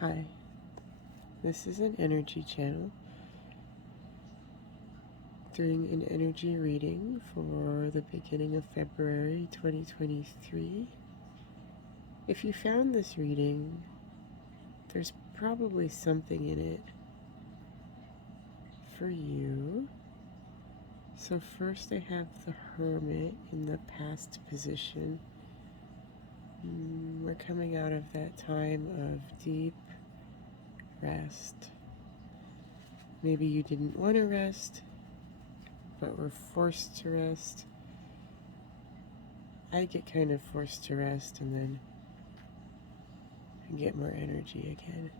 Hi, this is an energy channel doing an energy reading for the beginning of February 2023. If you found this reading, there's probably something in it for you. So first I have the Hermit in the past position. We're coming out of that time of deep rest. Maybe you didn't want to rest, but were forced to rest. I get kind of forced to rest and then get more energy again.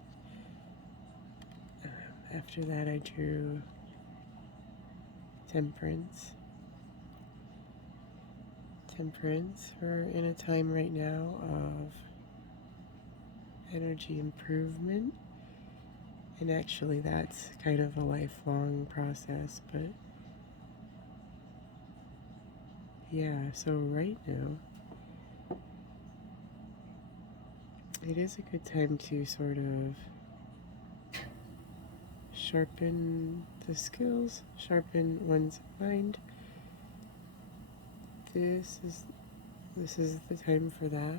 After that, I drew Temperance. Temperance, we're in a time right now of energy improvement. And actually, that's kind of a lifelong process, but yeah, so right now, it is a good time to sort of sharpen the skills, sharpen one's mind. This is the time for that.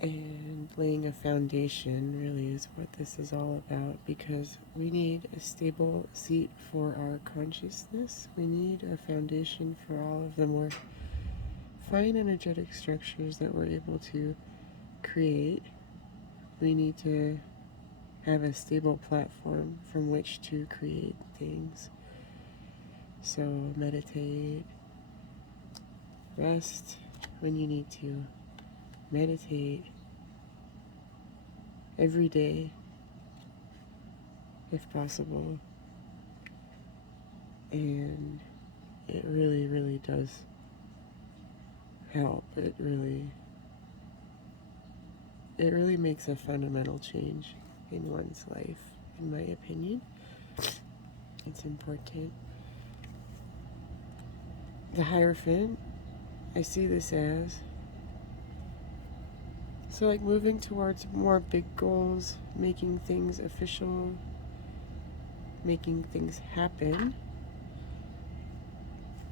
And laying a foundation really is what this is all about, because we need a stable seat for our consciousness. We need a foundation for all of the more fine energetic structures that we're able to create. We need to have a stable platform from which to create things. So meditate, rest when you need to, meditate every day if possible, and it really does help. It really makes a fundamental change in one's life, in my opinion. It's important. The Hierophant, I see this as like moving towards more big goals, making things official, making things happen.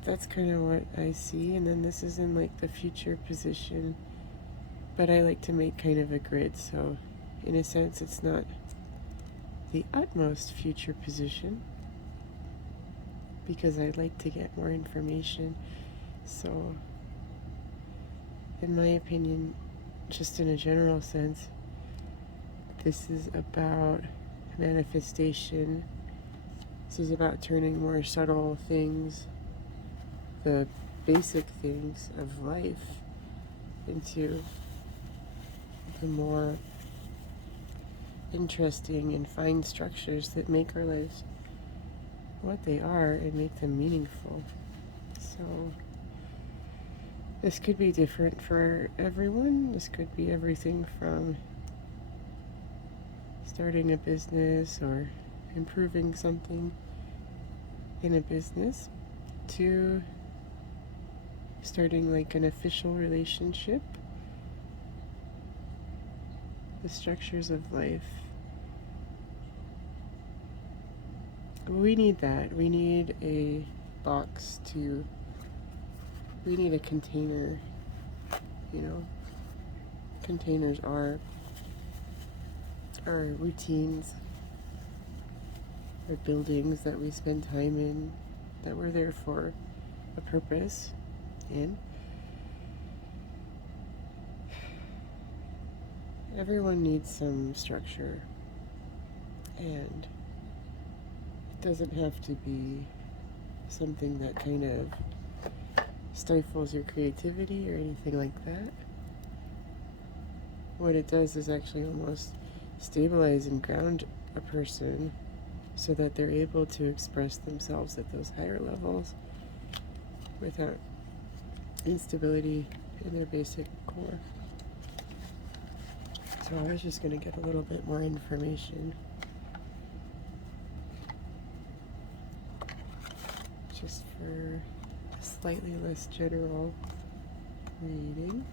That's kind of what I see. And then this is in like the future position, but I like to make kind of a grid, so in a sense it's not the utmost future position because I'd like to get more information. So in my opinion, just in a general sense, this is about manifestation. This is about turning more subtle things, the basic things of life, into the more interesting and fine structures that make our lives what they are and make them meaningful. So this could be different for everyone. This could be everything from starting a business or improving something in a business to starting like an official relationship. The structures of life. We need that. We need a box to, we need a container, you know. Containers are our routines, our buildings that we spend time in, that we're there for a purpose in. Everyone needs some structure, and it doesn't have to be something that kind of stifles your creativity or anything like that. What it does is actually almost stabilize and ground a person so that they're able to express themselves at those higher levels without instability in their basic core. So I was just going to get a little bit more information, just for a slightly less general reading.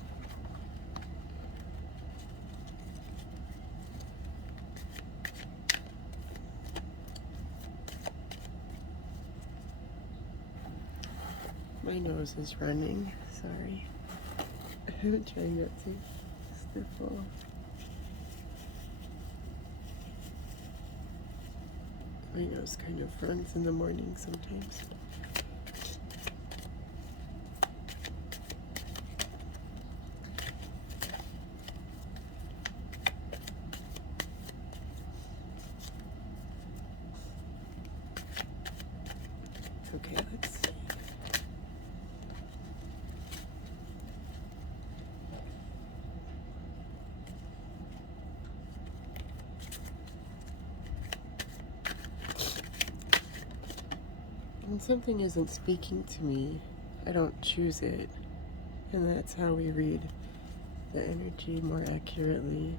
My nose is running. Sorry. I'm trying not to sniffle. My nose kind of runs in the morning sometimes. Okay, let's see. When something isn't speaking to me, I don't choose it. And that's how we read the energy more accurately.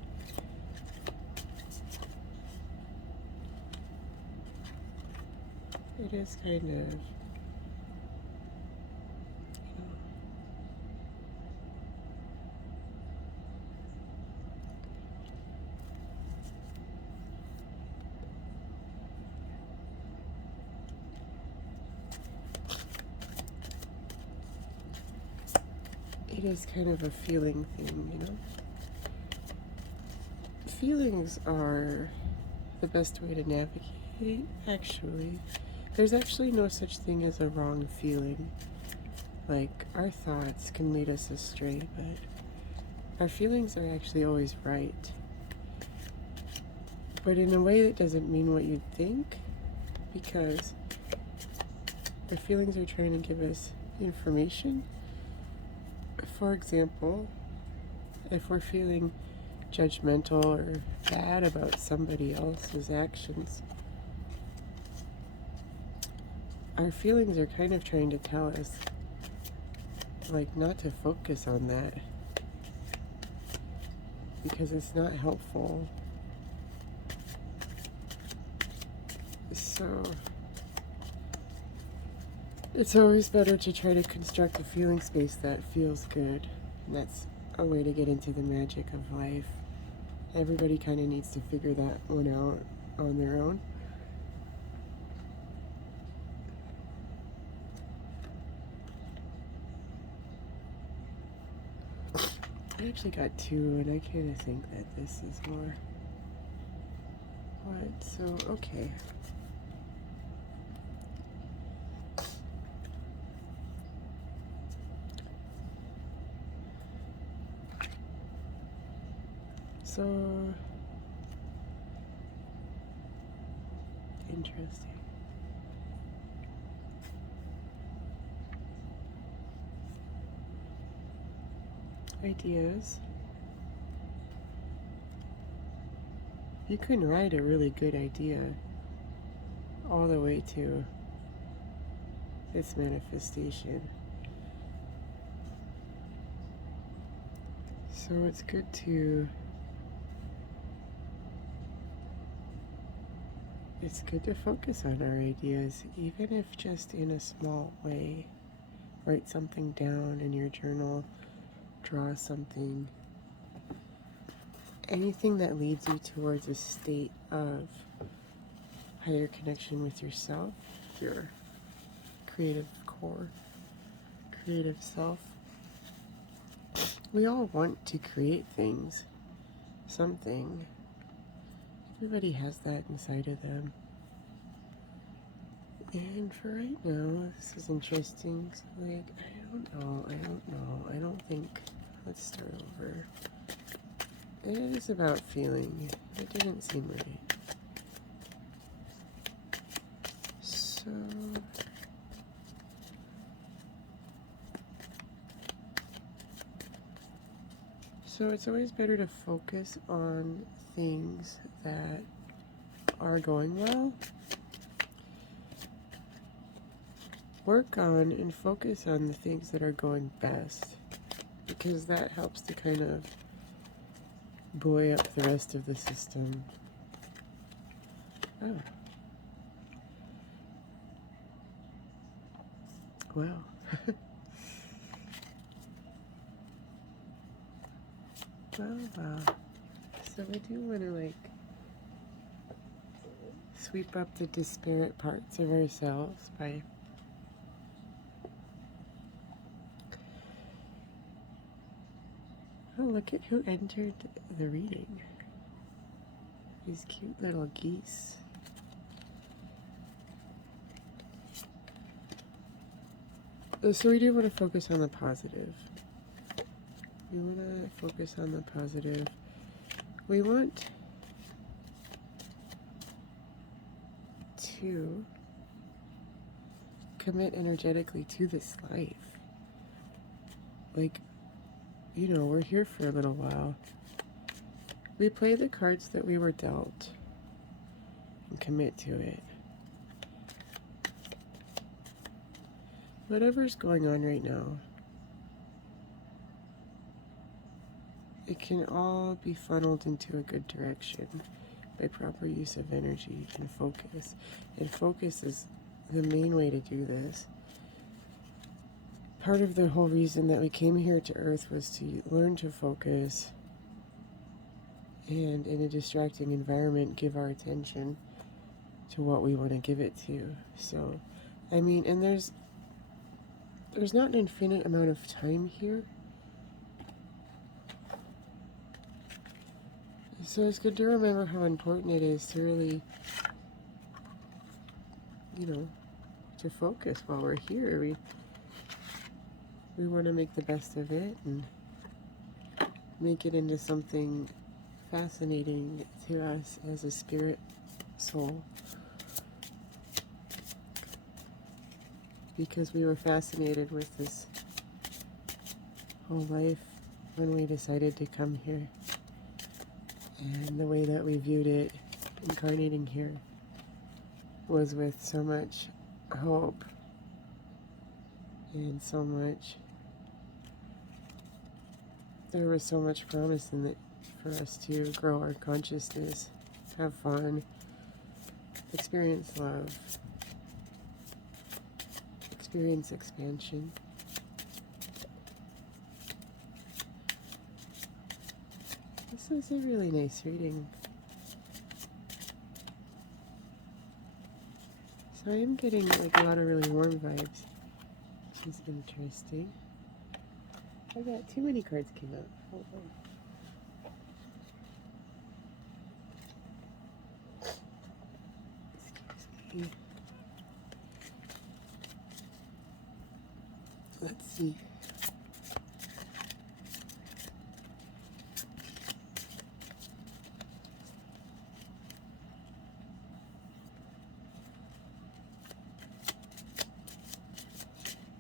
It is kind of, it is kind of a feeling thing, you know? Feelings are the best way to navigate, actually. There's actually no such thing as a wrong feeling. Like, our thoughts can lead us astray, but our feelings are actually always right. But in a way that doesn't mean what you think, because our feelings are trying to give us information. For example, if we're feeling judgmental or bad about somebody else's actions, our feelings are kind of trying to tell us, like, not to focus on that because it's not helpful. So it's always better to try to construct a feeling space that feels good. And that's a way to get into the magic of life. Everybody kind of needs to figure that one out on their own. I actually got two, and I kind of think that this is more what, so okay. So interesting. Ideas. You can write a really good idea all the way to its manifestation. So it's good to focus on our ideas, even if just in a small way. Write something down in your journal, draw something. Anything that leads you towards a state of higher connection with yourself, your creative core, creative self. We all want to create things, something. Everybody has that inside of them. And for right now, this is interesting. So, like, I don't think. Let's start over. It is about feeling. It didn't seem right. So it's always better to focus on things that are going well. Work on and focus on the things that are going best, because that helps to kind of buoy up the rest of the system. Oh. Wow. Wow. So I do want to, like, sweep up the disparate parts of ourselves by Oh, look at who entered the reading. These cute little geese. So we do want to focus on the positive. We want to focus on the positive. We want to commit energetically to this life. Like, you know, we're here for a little while. We play the cards that we were dealt and commit to it. Whatever's going on right now, it can all be funneled into a good direction by proper use of energy and focus. And focus is the main way to do this. Part of the whole reason that we came here to Earth was to learn to focus and in a distracting environment give our attention to what we want to give it to. So, I mean, and there's not an infinite amount of time here. So it's good to remember how important it is to really, you know, to focus while we're here. We want to make the best of it and make it into something fascinating to us as a spirit soul. Because we were fascinated with this whole life when we decided to come here. And the way that we viewed it, incarnating here, was with so much hope and so much, there was so much promise in it for us to grow our consciousness, have fun, experience love, experience expansion. This is a really nice reading. So I am getting like a lot of really warm vibes, which is interesting. I got too many cards came out. Hold on. Excuse me. Let's see.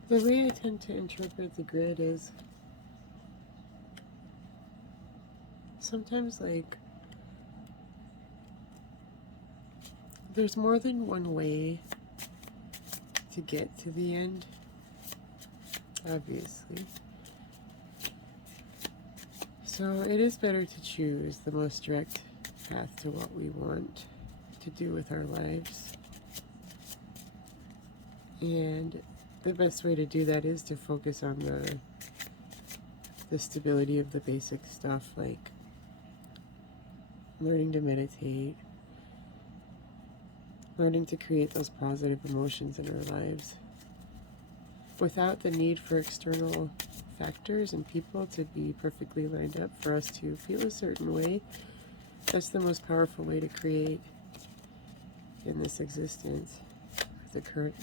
The way I tend to interpret the grid is sometimes like there's more than one way to get to the end, obviously. So it is better to choose the most direct path to what we want to do with our lives. And the best way to do that is to focus on the stability of the basic stuff, like learning to meditate, learning to create those positive emotions in our lives without the need for external factors and people to be perfectly lined up for us to feel a certain way. That's the most powerful way to create in this existence, the current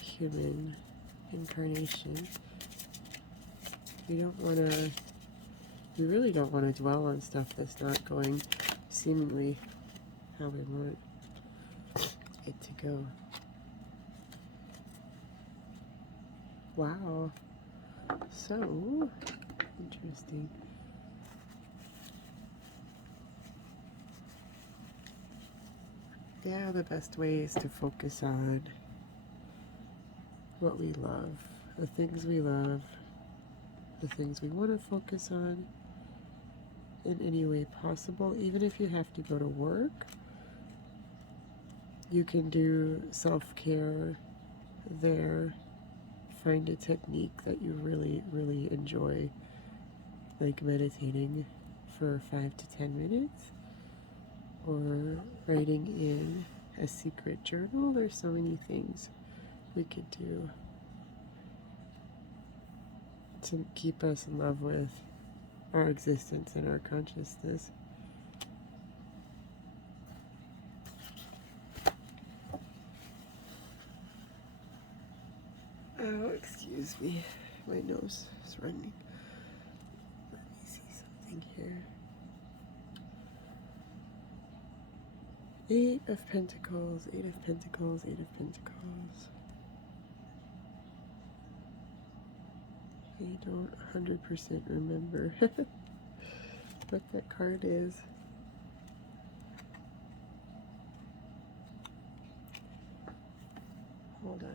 human incarnation. We really don't want to dwell on stuff that's not going seemingly how we want it to go. Wow. So interesting. Yeah, the best way is to focus on what we love, the things we love, the things we want to focus on in any way possible. Even if you have to go to work, you can do self-care there. Find a technique that you really, really enjoy, like meditating for 5 to 10 minutes or writing in a secret journal. There's so many things we could do. to keep us in love with our existence and our consciousness. Oh, excuse me. My nose is running. Let me see something here. 8 of Pentacles, 8 of Pentacles, 8 of Pentacles. I don't 100% remember what that card is. Hold on.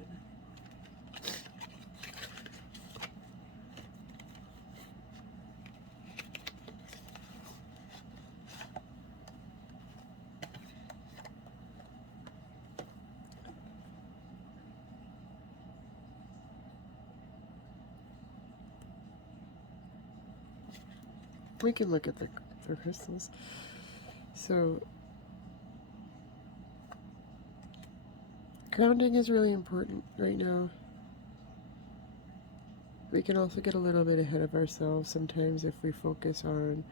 We can look at the crystals. So, grounding is really important right now. We can also get a little bit ahead of ourselves sometimes if we focus on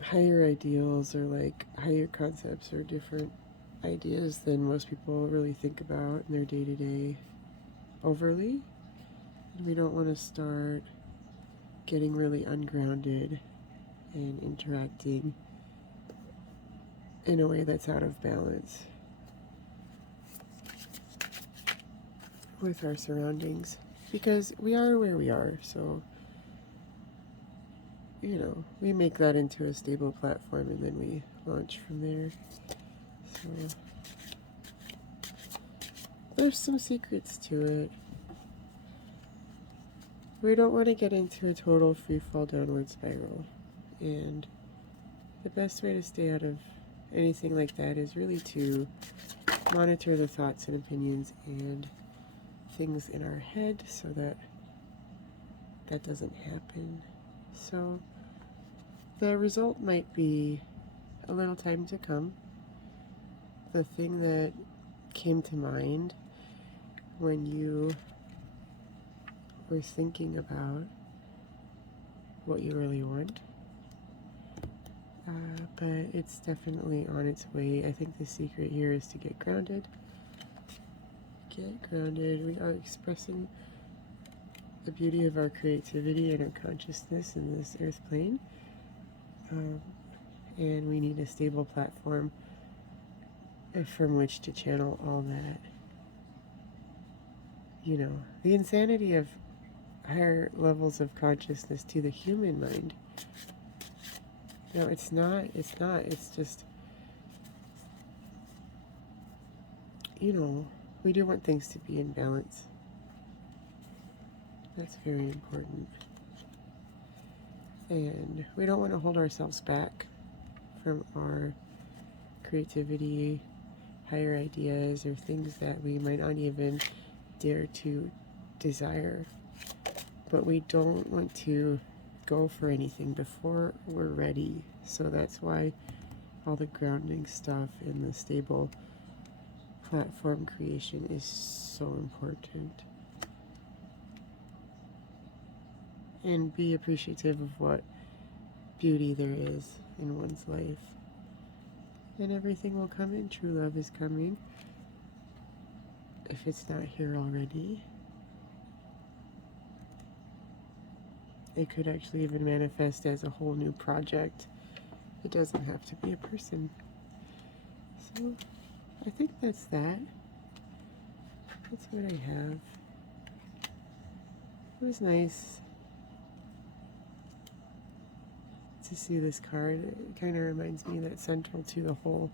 higher ideals or like higher concepts or different ideas than most people really think about in their day-to-day overly. And we don't want to start getting really ungrounded and interacting in a way that's out of balance with our surroundings, because we are where we are. So, you know, we make that into a stable platform and then we launch from there. So there's some secrets to it. We don't want to get into a total free fall downward spiral, and the best way to stay out of anything like that is really to monitor the thoughts and opinions and things in our head so that that doesn't happen. So the result might be a little time to come. The thing that came to mind when you were thinking about what you really want, but it's definitely on its way. I think the secret here is to get grounded. Get grounded. We are expressing the beauty of our creativity and our consciousness in this earth plane, and we need a stable platform from which to channel all that. You know, the insanity of higher levels of consciousness to the human mind. No, it's not, it's just, you know, we do want things to be in balance. That's very important. And we don't want to hold ourselves back from our creativity, higher ideas, or things that we might not even dare to desire. But we don't want to go for anything before we're ready. So that's why all the grounding stuff and the stable platform creation is so important. And be appreciative of what beauty there is in one's life. And everything will come in. True love is coming, if it's not here already. It could actually even manifest as a whole new project. It doesn't have to be a person. So I think that's that. That's what I have. It was nice to see this card. It kind of reminds me that central to the whole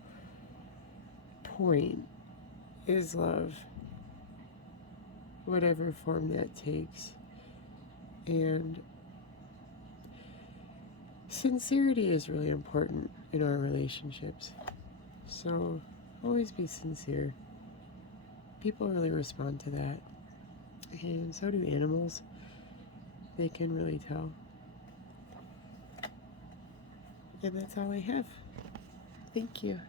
point is love, whatever form that takes. And sincerity is really important in our relationships. So always be sincere. People really respond to that. And so do animals. They can really tell. And that's all I have. Thank you.